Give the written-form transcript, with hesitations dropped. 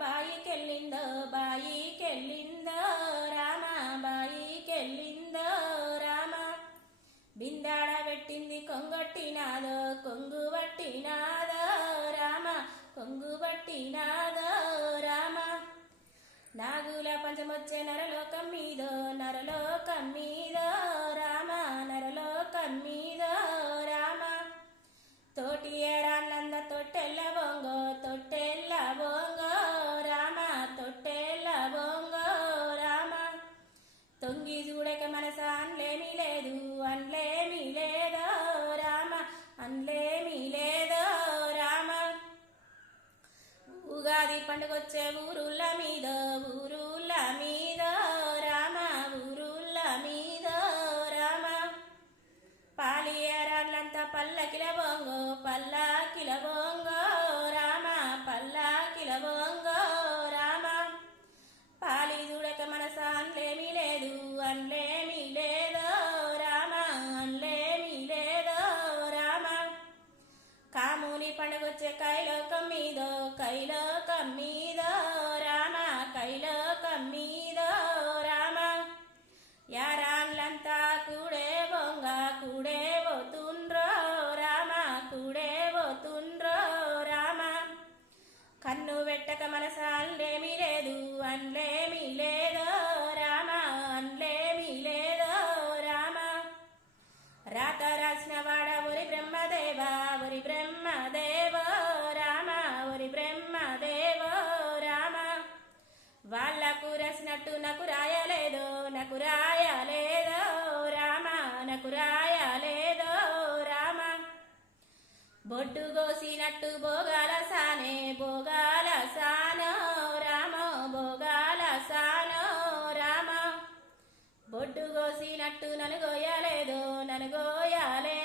బాయికెళ్ళిందో బాయికెళ్ళిందో రామ బాయికెళ్ళిందో రామ బిందాడ పెట్టింది కొంగొట్టినాదో కొంగు పట్టినాదో రామ కొంగు పట్టినాదో రామ నాగుల పంచమొచ్చే నరలోకం మీదో నరలోకం మీదో రామ నరలోకం మీదో రామ తోటి ఏరాన్నంద తొట్టెల్ల బొంగో తొట్టెల్ల బొంగో రామ తొట్టెల్ల బొంగో రామ తొంగి చూడక మనస అన్లేమీ లేదు అన్లేమీ లేదో రామ అన్లేమీ లేదో రామ ఉగాది పండుగొచ్చే ఊరుళ్ళ మీద ఊరుళ్ళ మీద రామ ఊరుళ్ళ మీద రామ పాలియరాళ్ళంతా పల్లకిల బొంగో పల్లకిల బొంగో రామ పల్లకిల బొంగో రామ పాలి చూడక మనస అన్లేమీ లేదు అన్లేమీ లేదో రామ అన్లేమీ లేదో రామ కాముని పండుగొచ్చే కైలోకం మీదో కైలోకం మీదో రామ కైలోకం మీదో రామ యారాన్లంతా కూడే బొంగ కూడే పోతుండ్రో రామ కూడే పోతుండ్రో రామ కన్ను పెట్టక మనస అన్లేమీ లేదు అన్లేమీ లేదో రామ అన్లేమీ లేదో రామ రాత రాసిన వాడ ఒరి బ్రహ్మదేవ ఒరి బ్రహ్మదేవ రామ ఒరి బ్రహ్మదేవ రామ వాళ్ళకు రాసినట్టు నాకు రాయలేదో నాకు రాయలేదో రామ నాకు రాయలేదో రామ బొడ్డు కోసినట్టు భోగాల సానే భోగాల సానో రామ భోగాల సానో రామ బొడ్డు కోసినట్టు నన్ను గోయలేదో నన్ను గోయలే